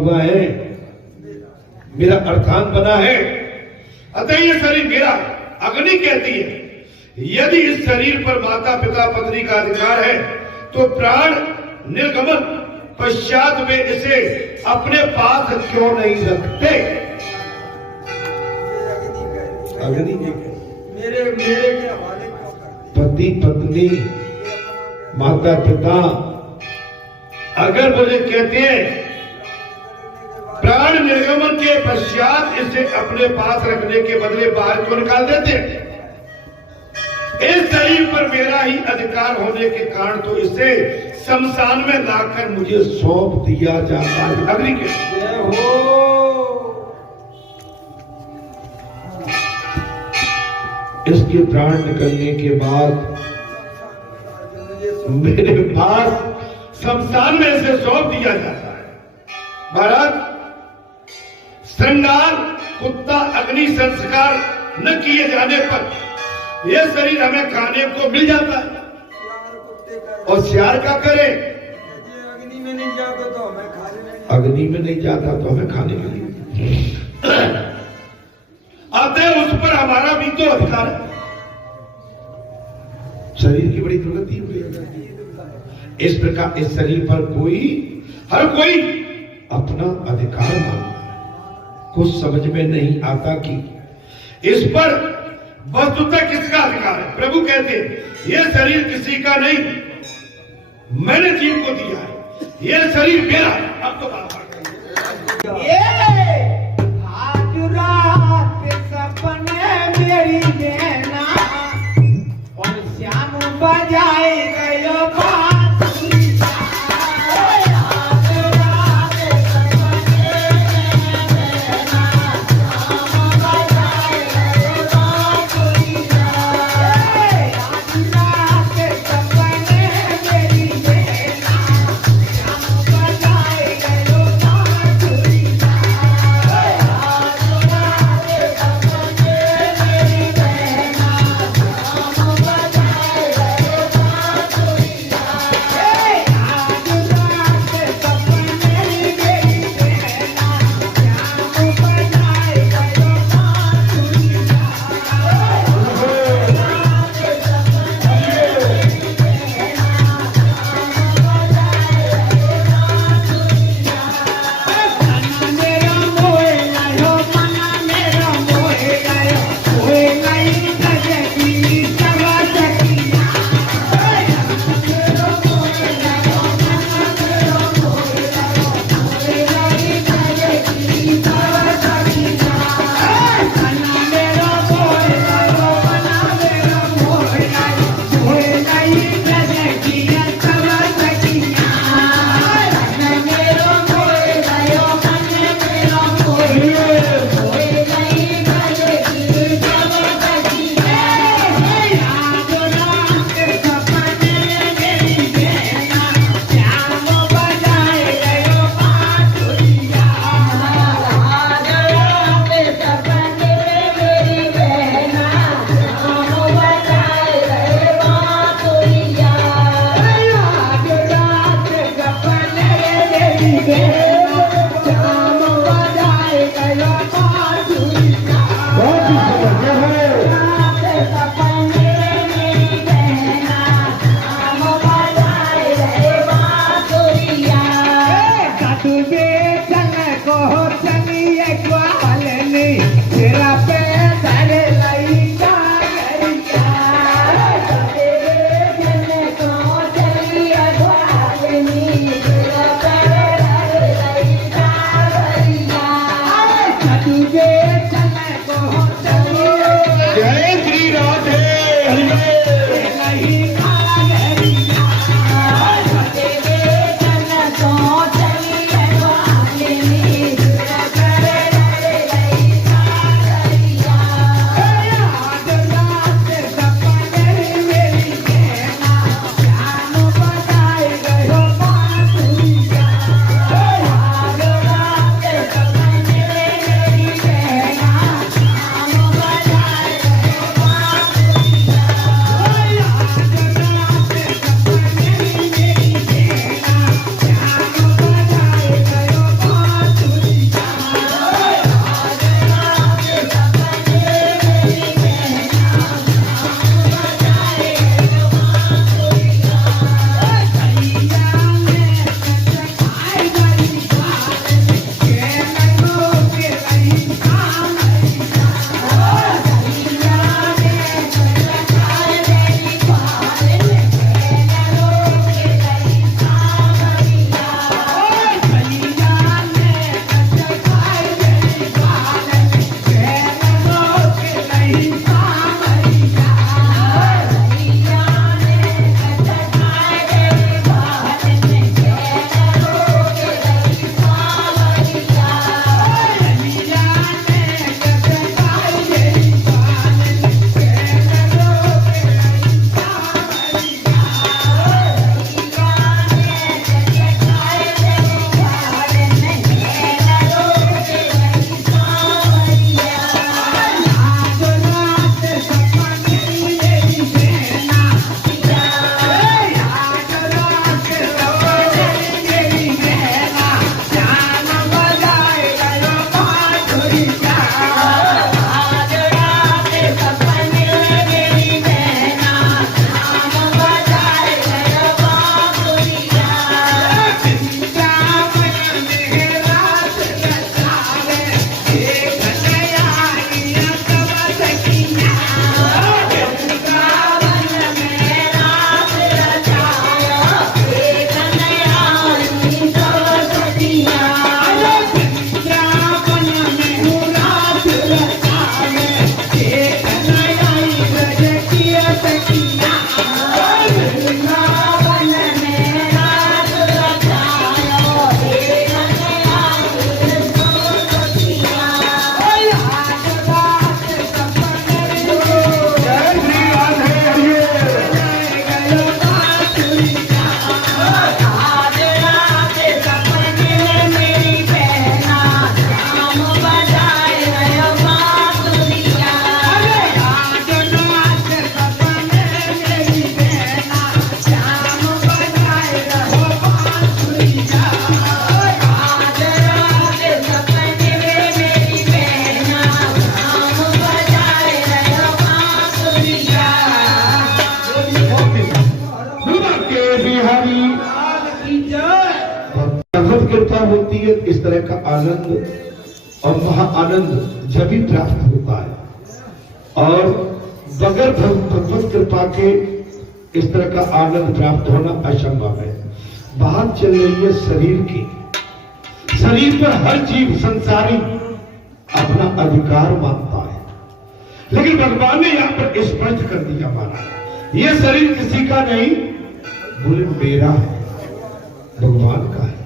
हुआ है, मेरा अर्थान बना है, अतः ये शरीर मेरा। अग्नि कहती है यदि इस शरीर पर माता पिता पत्नी का अधिकार है तो प्राण निर्गमन पश्चात वे इसे अपने पास क्यों नहीं रखते। अग्नि मेरे के हवाले पति पत्नी माता पिता अगर मुझे कहते हैं प्राण निर्गमन के पश्चात इसे अपने पास रखने के बदले बाहर क्यों निकाल देते। इस शरीर पर मेरा ही अधिकार होने के कारण तो इसे शमशान में लाकर मुझे सौंप दिया जाता है। अग्नि के हो इसके प्राण निकलने के बाद मेरे पास शमशान में इसे सौंप दिया जाता है। महाराज श्रृंगार कुत्ता अग्नि संस्कार न किए जाने पर यह शरीर हमें खाने को मिल जाता है और श्यार का करे अग्नि में नहीं जाता तो हमें खाने के लिए अतः उस पर हमारा भी तो अधिकार है। शरीर की बड़ी दुर्गति हुई है। इस प्रकार इस शरीर पर हर कोई अपना अधिकार मानता है। कुछ समझ में नहीं आता कि इस पर वस्तुतः किसका अधिकार है। प्रभु कहते हैं यह शरीर किसी का नहीं, मैंने जीव को दिया है, यह शरीर मेरा है। अब तो बात मेरी देना और श्याम बजाए गयो तरह का आनंद और महा आनंद जब भी प्राप्त होता है, और बगैर भगवत कृपा के इस तरह का आनंद प्राप्त होना असंभव है। बात चल रही है शरीर की। शरीर पर हर जीव संसारी अपना अधिकार मानता है, लेकिन भगवान ने यहां पर स्पष्ट कर दिया हमारा, यह शरीर किसी का नहीं, बोले मेरा है, भगवान का है।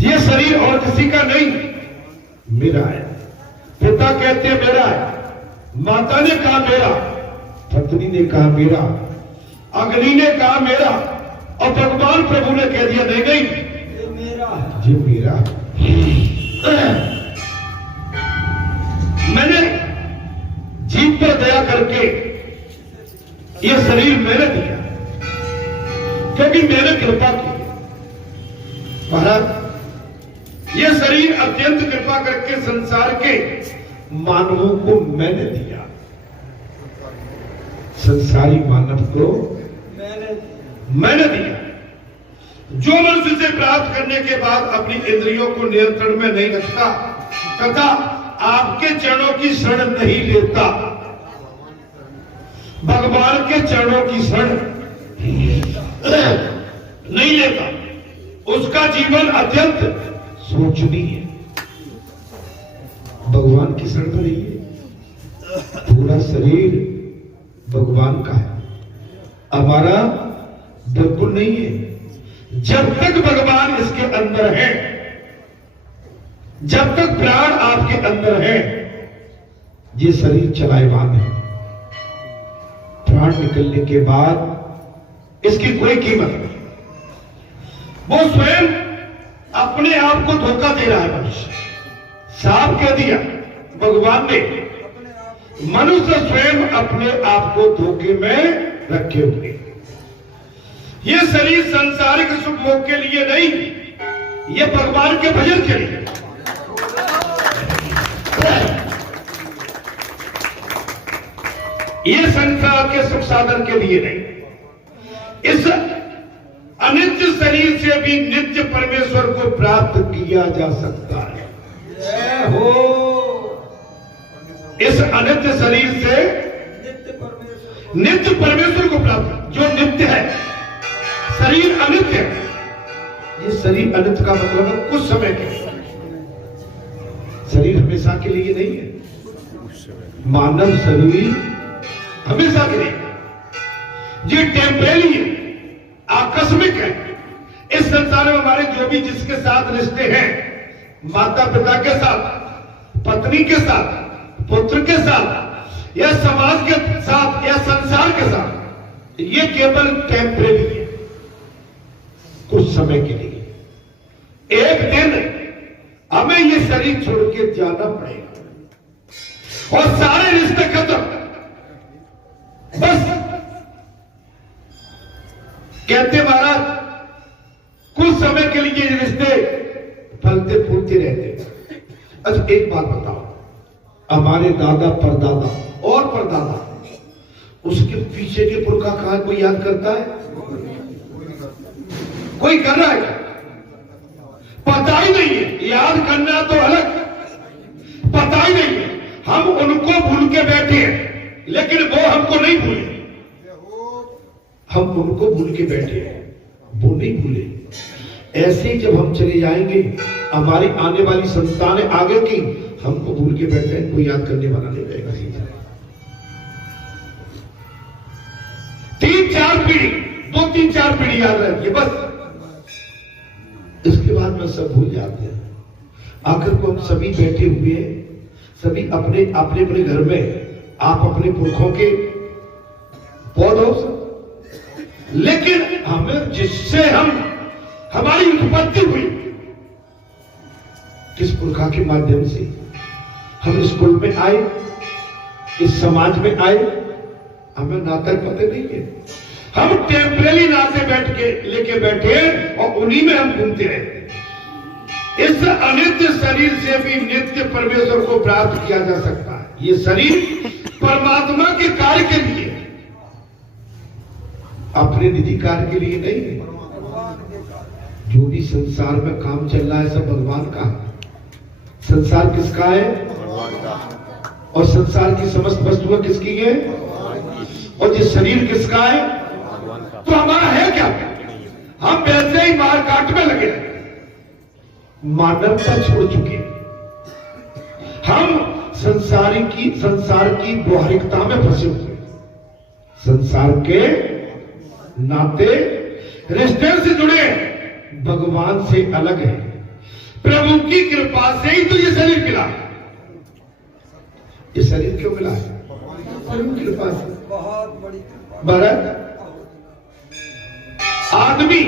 यह शरीर और किसी का नहीं, मेरा है। पिता कहते हैं मेरा है, माता ने कहा मेरा, पत्नी ने कहा मेरा, अग्नि ने कहा मेरा, और भगवान प्रभु ने कह दिया नहीं नहीं ये मेरा है, ये मेरा है। मैंने जीव पर दया करके ये शरीर मैंने दिया, क्योंकि मैंने कृपा की। महाराज, यह शरीर अत्यंत कृपा करके संसार के मानवों को मैंने दिया। संसारी मानव को मैंने दिया। जो मनुष्य से प्राप्त करने के बाद अपनी इंद्रियों को नियंत्रण में नहीं रखता तथा आपके चरणों की शरण नहीं लेता, भगवान के चरणों की शरण नहीं लेता, उसका जीवन अत्यंत शोचनीय है। भगवान की शरण में रहिए। पूरा शरीर भगवान का है, हमारा बिल्कुल नहीं है। जब तक भगवान इसके अंदर है, जब तक प्राण आपके अंदर है, ये शरीर चलायमान है। प्राण निकलने के बाद इसकी कोई कीमत नहीं। वो स्वयं अपने आप को धोखा दे रहा है। मनुष्य साफ कह दिया भगवान ने, मनुष्य स्वयं अपने आप को धोखे में रखे हुए। यह शरीर संसारिक सुख भोग के लिए नहीं, यह भगवान के भजन के लिए। यह संसार के सुख साधन के लिए नहीं। इस अनित्य शरीर से भी नित्य परमेश्वर को प्राप्त किया जा सकता है। हो इस अनित्य शरीर से नित्य परमेश्वर को प्राप्त, जो नित्य है। शरीर अनित्य है। ये शरीर अनित्य का मतलब है कुछ समय के लिए, शरीर हमेशा के लिए नहीं है। मानव शरीर हमेशा के लिए, ये टेम्परेरी है, आकस्मिक है। इस संसार में हमारे जो भी जिसके साथ रिश्ते हैं, माता पिता के साथ, पत्नी के साथ, पुत्र के साथ, या समाज के साथ, या संसार के साथ, ये केवल टेम्परेरी है, कुछ समय के लिए। एक दिन हमें ये शरीर छोड़ के जाना पड़ेगा और सारे रिश्ते खत्म। बस कहते महाराज, कुछ समय के लिए ये रिश्ते फलते फूलते रहते। अच्छा एक बात बताओ, हमारे दादा परदादा और परदादा, उसके पीछे के पुरखा कहां, कोई याद करता है? कोई कर रहा है? पता ही नहीं है। याद करना तो अलग, पता ही नहीं है। हम उनको भूल के बैठे हैं, लेकिन वो हमको नहीं भूले। हम उनको भूल के बैठे हैं, वो नहीं भूले। ऐसे ही जब हम चले जाएंगे, हमारी आने वाली संतानें आगे की हमको भूल के बैठे हैं, कोई याद करने वाला नहीं रहेगा। 3-4 पीढ़ी, 2-3-4 पीढ़ी याद रहती है बस। इसके बाद में सब भूल जाते हैं। आखिर को हम सभी बैठे हुए हैं, सभी अपने अपने अपने घर में, आप अपने पुरखों के पौधों से, लेकिन हमें जिससे हमारी उत्पत्ति हुई, किस पुरखा के माध्यम से हम स्कूल में आए, इस समाज में आए, हमें नाता पता नहीं है। हम टेम्परेरी नाते बैठ के लेके बैठे और उन्हीं में हम घूमते रहते। इस अनित्य शरीर से भी नित्य परमेश्वर को प्राप्त किया जा सकता है। ये शरीर परमात्मा के कार्य के लिए, अपने निजी कार्य के लिए नहीं है। जो भी संसार में काम चल रहा है सब भगवान का है। संसार किसका है? और संसार की समस्त वस्तुएं किसकी है? और ये शरीर किसका है? तो हमारा है क्या? हम वैसे ही मार काट में लगे, मानवता छोड़ चुके हैं। हम संसार की व्यवहारिकता में फंसे हुए, संसार के नाते रिश्ते से जुड़े, भगवान से अलग है। प्रभु की कृपा से ही तो ये शरीर मिला। ये शरीर क्यों मिला है? प्रभु की कृपा से। बहुत बड़ी कृपा। भरत, आदमी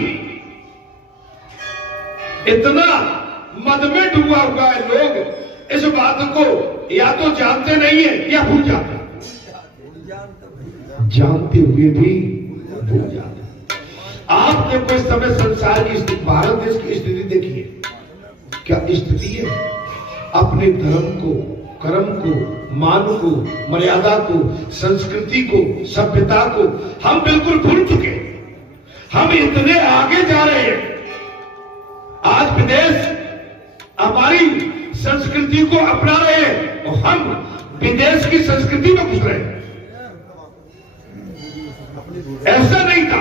इतना मद में डूबा हुआ है, लोग इस बात को या तो जानते नहीं है या भूल जाते, जानते हुए भी भूल जाते। आपने कोई समय संसार की स्थिति, भारत देश की स्थिति देखिए, क्या स्थिति है? अपने धर्म को, कर्म को, मान को, मर्यादा को, संस्कृति को, सभ्यता को हम बिल्कुल भूल चुके हैं। हम इतने आगे जा रहे हैं, आज विदेश हमारी संस्कृति को अपना रहे हैं और हम विदेश की संस्कृति में घुस रहे हैं। ऐसा नहीं था,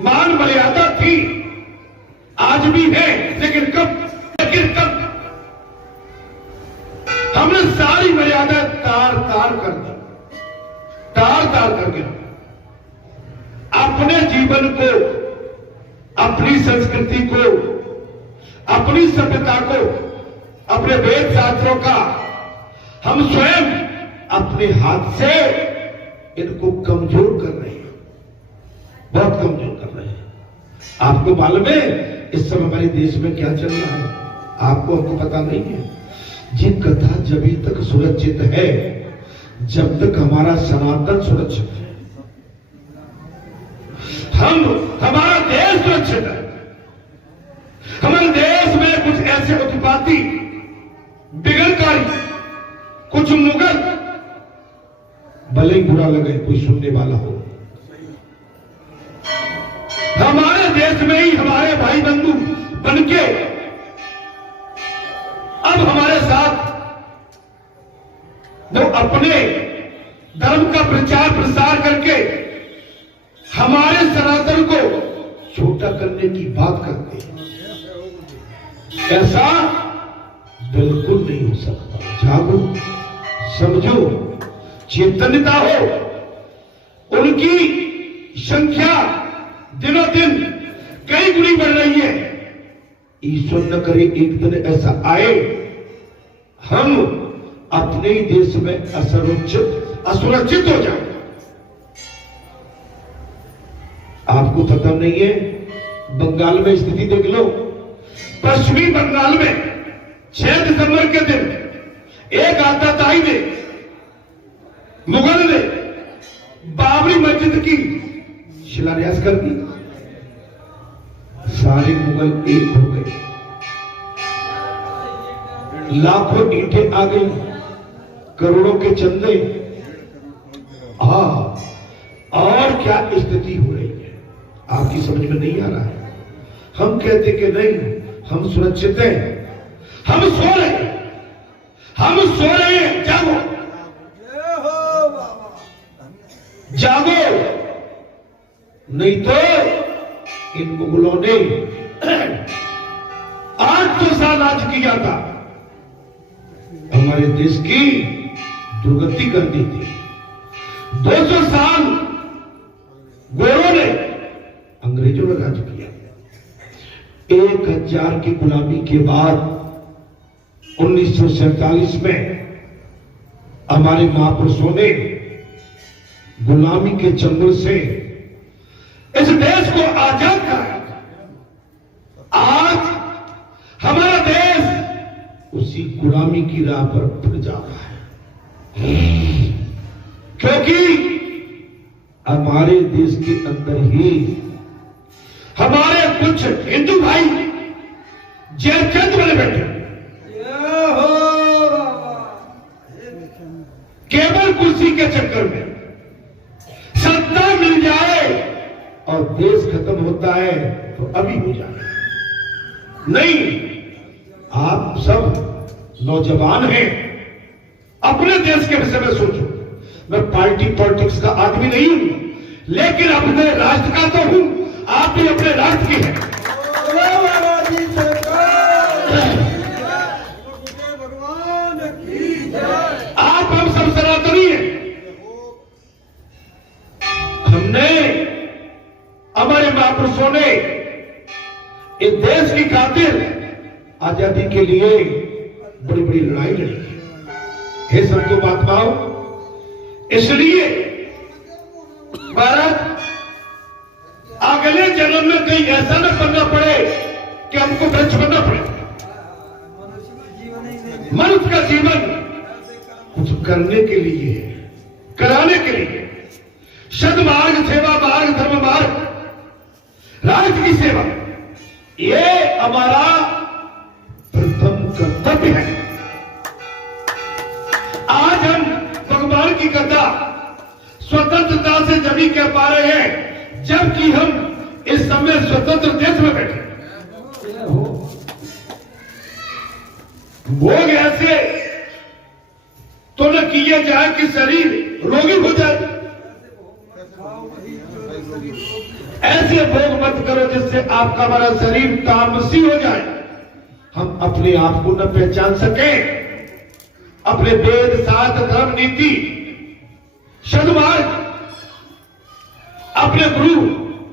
मान मर्यादा थी, आज भी है, लेकिन कब हमने सारी मर्यादा तार कर दी, तार करके अपने जीवन को, अपनी संस्कृति को, अपनी सभ्यता को, अपने वेद शास्त्रों का हम स्वयं अपने हाथ से इनको कमजोर कर रहे हैं, बहुत कमजोर कर रहे हैं। आपको मालूम है इस समय हमारे देश में क्या चल रहा है? आपको हमको पता नहीं है। ये कथा जब तक सुरक्षित है जब तक हमारा सनातन सुरक्षित है, हमारा देश सुरक्षित है। हमारे देश में कुछ ऐसे उत्पाती बिगड़कारी, कुछ मुगल, भले ही बुरा लगे कोई सुनने वाला हो, हमारे देश में ही हमारे भाई बंधु बनके अब हमारे साथ वो अपने धर्म का प्रचार प्रसार करके हमारे सनातन को छोटा करने की बात करते हैं। ऐसा बिल्कुल नहीं हो सकता। जागो, समझो, चेतनता हो। उनकी संख्या दिनों दिन कई गुनी बढ़ रही है। ईश्वर न करे एक दिन ऐसा आए हम अपने ही देश में असुरक्षित हो जाए। आपको पता नहीं है, बंगाल में स्थिति देख लो। पश्चिमी बंगाल में 6 दिसंबर के दिन एक आतताई ने, मुगल ने बाबरी मस्जिद की शिलान्यास कर दी। सारे मुगल एक हो गए, लाखों ईंटें आ गई, करोड़ों के चंदे। और क्या स्थिति हो रही है आपकी समझ में नहीं आ रहा है। हम कहते कि नहीं, हम सुरक्षित हैं, हम सो रहे हैं, हम सो रहे हैं। जागो, जागो, नहीं तो इन मुगलों ने 800 साल राज किया था, हमारे देश की दुर्गति कर दी थी। 200 साल गोरों ने, अंग्रेजों ने राज किया। 1000 की गुलामी के बाद 1947 में हमारे महापुरुषों ने गुलामी के चंगुल से इस देश को आजाद कराया। आज हमारा देश उसी गुलामी की राह पर फिर जा रहा है, क्योंकि हमारे देश के अंदर ही हमारे कुछ हिंदू भाई जेलचंद बने बैठे, केवल कुर्सी के चक्कर में। सत्ता मिल जाए और देश खत्म होता है, तो अभी हो जाए। नहीं, आप सब नौजवान हैं, अपने देश के विषय में सोचो। मैं पार्टी पॉलिटिक्स का आदमी नहीं हूं, लेकिन अपने राष्ट्र का तो हूं। आप भी अपने राष्ट्र की हैं। आप हम सब सनातनी हैं। हमने, हमारे महापुरुषों ने इस देश की खातिर आजादी के लिए बड़ी बड़ी लड़ाई लड़ी है। हे संतो महात्माओं, इसलिए भारत अगले जन्म में कहीं ऐसा न बनना पड़े कि हमको वृक्ष बनना पड़े। मनुष्य का जीवन कुछ करने के लिए, कराने के लिए, सद्मार्ग, सेवा मार्ग, धर्म मार्ग, राष्ट्र की सेवा, ये हमारा प्रथम कर्तव्य है। आज हम भगवान की कथा स्वतंत्रता से जभी कह पा रहे हैं जबकि हम इस समय स्वतंत्र देश में बैठे। भोग ऐसे तो न किए जाए कि शरीर रोगी हो जाए। ऐसे भोग मत करो जिससे आपका हमारा शरीर तामसी हो जाए। हम अपने आप को न पहचान सके, अपने वेद, शास्त्र, धर्म, नीति, सद्मार्ग, अपने गुरु,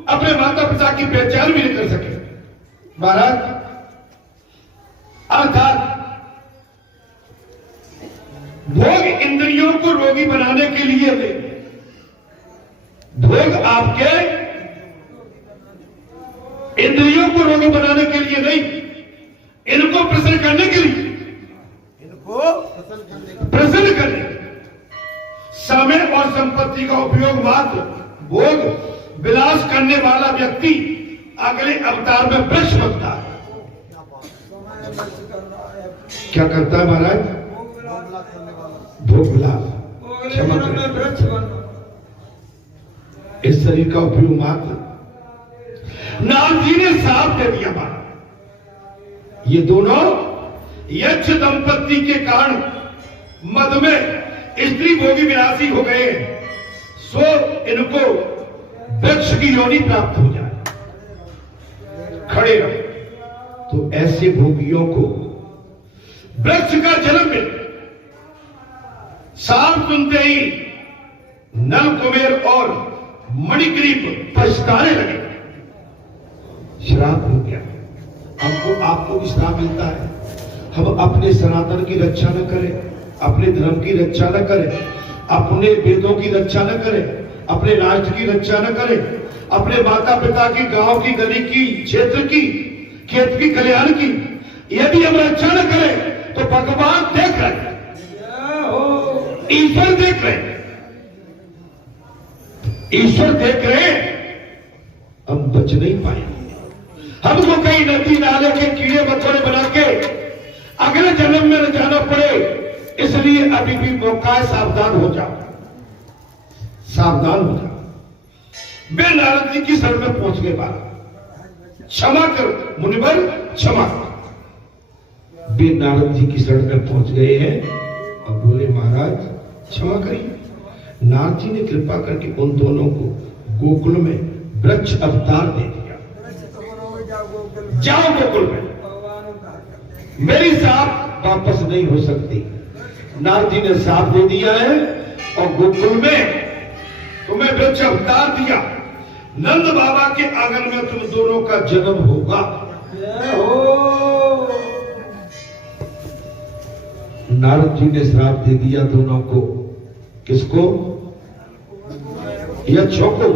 अपने माता पिता की पहचान भी नहीं कर सके। महाराज, अर्थात भोग इंद्रियों को रोगी बनाने के लिए नहीं, भोग आपके इंद्रियों को रोगी बनाने के लिए नहीं, इनको प्रसन्न करने के लिए, इनको प्रसन्न करने, समय और संपत्ति का उपयोग मात्र भोग विलास करने वाला व्यक्ति अगले अवतार में वृक्ष बनता है। क्या करता है महाराज? भोग विलास, क्षमा करें, इस शरीर का उपयोग मात्र। नाम जी ने साफ दे दिया बात, ये दोनों यक्ष दंपत्ति के कारण मद में स्त्री भोगी विलासी हो गए, सो इनको वृक्ष की योनि प्राप्त हो जाए। खड़े रहो तो ऐसे भोगियों को वृक्ष का जन्म मिले। साफ सुनते ही नल कुबेर और मणिग्रीव पछताने लगे। श्राप हो गया, हमको आपको भी श्राप मिलता है। हम अपने सनातन की रक्षा न करें, अपने धर्म की रक्षा न करें, अपने वेदों की रक्षा न करें, अपने राष्ट्र की रक्षा न करें, अपने माता पिता की, गांव की, गली की, क्षेत्र की, खेत की, कल्याण की यदि हम रक्षा न करें तो भगवान देख रहे हैं, ईश्वर देख रहे हैं, ईश्वर देख रहे हैं, हम बच नहीं पाएंगे। हमको कहीं नदी नाले के कीड़े मकोड़े बना के अगले जन्म में न जाना पड़े, इसलिए अभी भी मौका है, सावधान हो जाओ, सावधान हो जाओ। वे नारद जी की शरण में पहुंच गए। बात क्षमा करो मुनिवर, क्षमा करो। वे नारद जी की शरण में पहुंच गए हैं और बोले महाराज क्षमा करिए। नारद जी ने कृपा करके उन दोनों को गोकुल में वृक्ष अवतार दे दिया। जाओ गोकुल में, मेरी साथ वापस नहीं हो सकती। नारद जी ने साथ दे दिया है और गोकुल में तुम्हें वृक्ष अवतार दिया। नंद बाबा के आंगन में तुम दोनों का जन्म होगा। नारद जी ने श्राप दे दिया दोनों को। किसको? यक्षों को।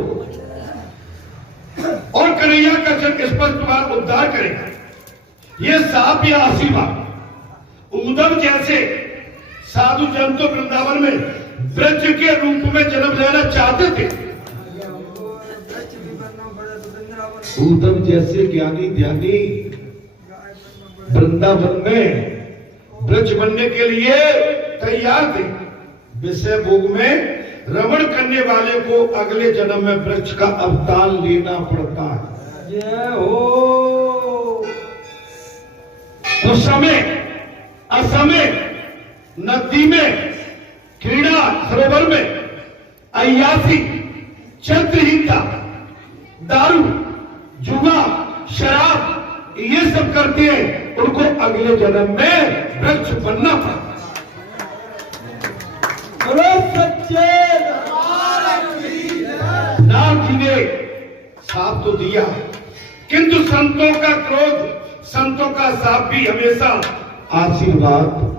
और कन्हैया का जन्म इस पर तुम्हारा उद्धार करेगा। ये साप या आशीर्वाद उद्धव जैसे साधु जन तो वृंदावन में वृक्ष के रूप में जन्म लेना चाहते थे। उद्धव जैसे ज्ञानी ध्यानी वृंदावन में वृक्ष बनने के लिए तैयार थे। विषय भोग में रमण करने वाले को अगले जन्म में वृक्ष का अवतार लेना पड़ता है। जय हो। उस समय असमय नदी में, क्रीड़ा सरोवर में अय्यासी, चंद्रहीनता, दारू, जुआ, शराब ये सब करते हैं, उनको अगले जन्म में वृक्ष बनना पड़ता है। बोलो सच्चे नाथ जी ने साप तो दिया, किंतु संतों का क्रोध, संतों का साप भी हमेशा आशीर्वाद।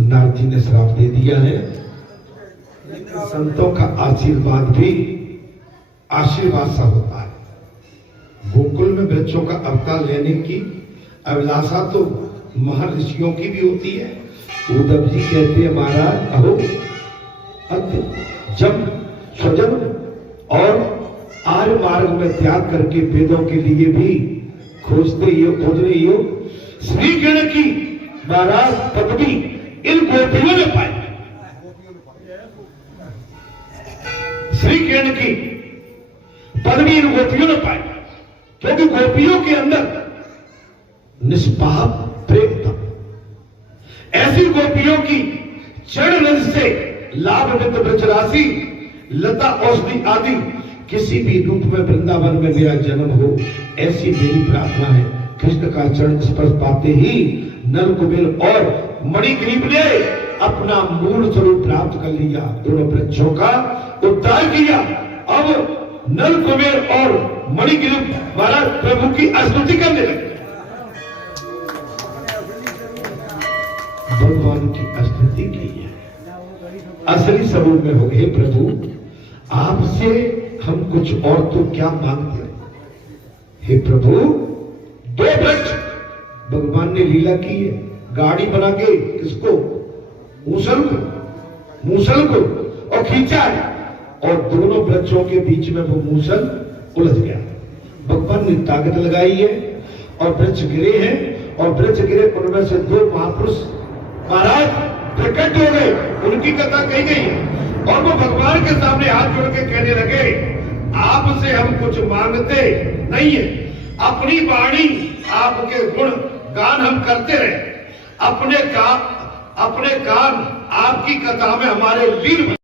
नाथ जी ने श्राप दे दिया है, संतों का आशीर्वाद भी आशीर्वाद सा होता है। गोकुल में वृक्षों का अवतार लेने की अभिलाषा तो महर्षियों की भी होती है। उद्धव जी कहते हैं महाराज अहो अत्य जम स्वजन और आर्य मार्ग में त्याग करके वेदों के लिए भी खोज रही हो। श्री गण की महाराज पदवी इन गोपियों ने पाई। श्री किरण की पदवी इन गोपियों ने पाई, क्योंकि गोपियों के अंदर निष्पाप प्रेम था। ऐसी गोपियों की चरण रज से लाभवित वृक्षराशि, लता औषधि आदि किसी भी रूप में वृंदावन में मेरा जन्म हो, ऐसी मेरी प्रार्थना है। कृष्ण का चरण स्पर्श पाते ही नल कुबेर और मणिग्रीव ने अपना मूल स्वरूप प्राप्त कर लिया, दोनों वृक्षों का उद्धार किया। अब नल कुबेर और मणिग्रीव महाराज प्रभु की स्तुति करने लगे, भगवान की स्तुति की है। असली स्वरूप में हो गए प्रभु, आपसे हम कुछ और तो क्या मांगते हैं। हे प्रभु, दो वृक्ष भगवान ने लीला की है, गाड़ी बना के किसको, मूसल को और खींचा है, और दोनों वृक्षों के बीच में वो मूसल उलझ गया। भगवान ने ताकत लगाई है और वृक्ष गिरे हैं, और वृक्ष गिरे उनमें से दो महापुरुष महाराज प्रकट हो गए, उनकी कथा कही गई है। और वो भगवान के सामने हाथ जोड़ के कहने लगे, आपसे हम कुछ मांगते नहीं है, अपनी वाणी आपके गुण गान हम करते रहे, अपने कान आपकी कथा में हमारे लीन